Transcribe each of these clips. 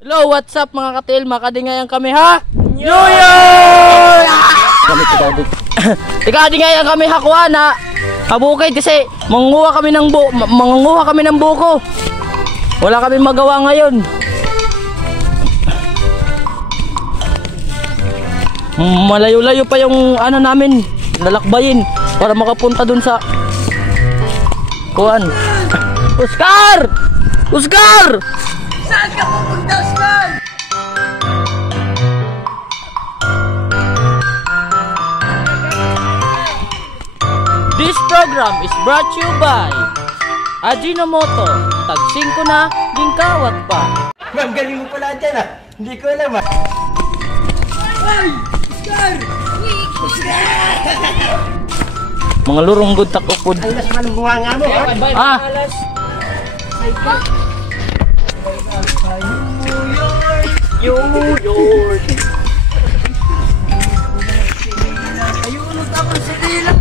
Hello, what's up mga katil? Makadingayan kami ha? New Year! Kami tikadingayan kami ha kuha na habukid kasi mangunguha kami ng buko. Wala kami magawa ngayon. Malayo-layo pa yung ano namin, lalakbayin para makapunta dun sa kuhan. Oscar! Oscar! Saan ka pupunta, Oscar? This program is brought to you by Ajinomoto. Tagsing ko na, gingkawat pa. Ma'am, galing mo pala dyan ah. Hindi ko alam ah. Ay! Oscar! Oscar! Mga lurong good takupod. Ang las man ang buhanga mo Ah! New York! Ayunot ako sa dila!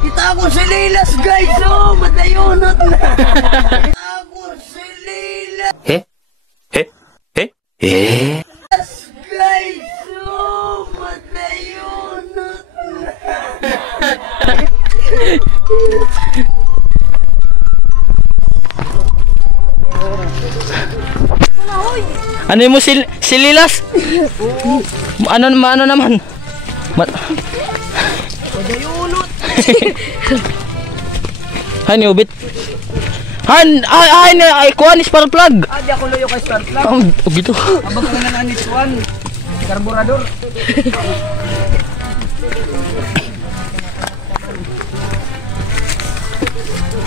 Kita ako si Lilas guys! Oh! Madayunot na! Kita ako si Lilas! Guys! Oh! Madayunot na! Ano mo si Lilas? Ano naman? Madayunot! Hani ubit. Ay kuan is para plug. Di ako loyo kay start lang. Gitu. Abang ka nga ni Tuan. Karburador.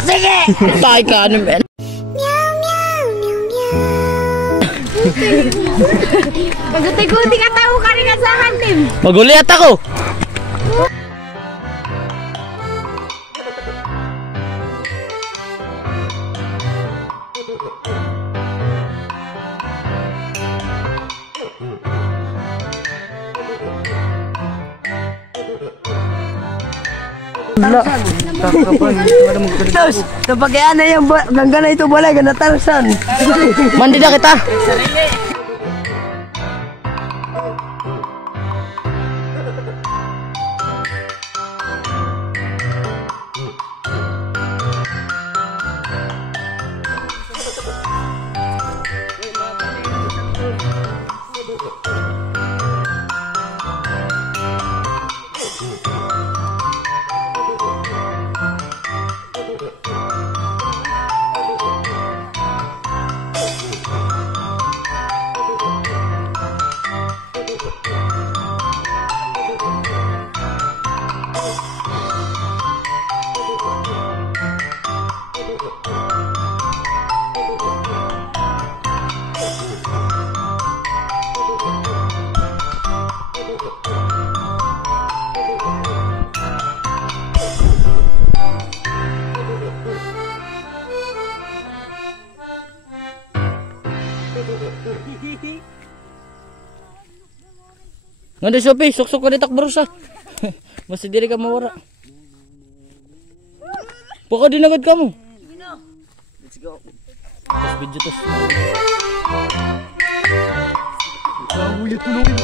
Sige! Tay ka ano men. Maguti-guti ka tayo ka rin sa hantim. Maguliat ako. Tapos, napagayaan na yung gangga na ito balay, gana Tarzan. Mandi na kita. Nganda Sophie, suksok ko ditak berusa. Masih diri ka mawara. Poko din agad kamu. Let's go. Terus video terus. Ulit tulungin.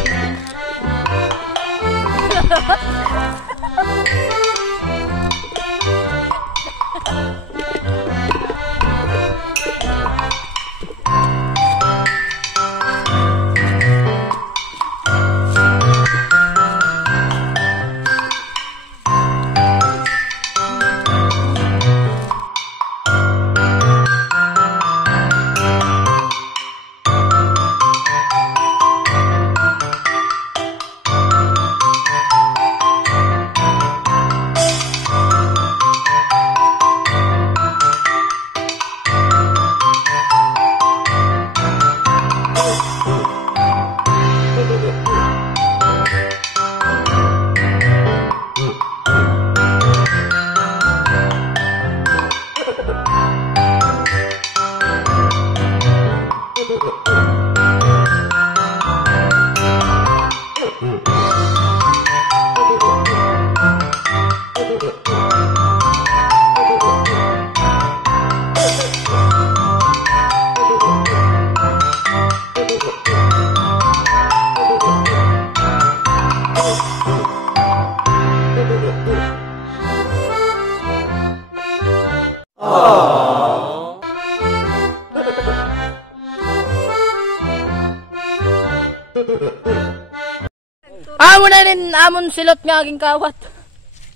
na rin amon silot nga aging kawat.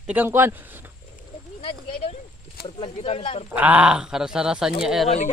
Tigang kuan. Karasarasan niya eroy.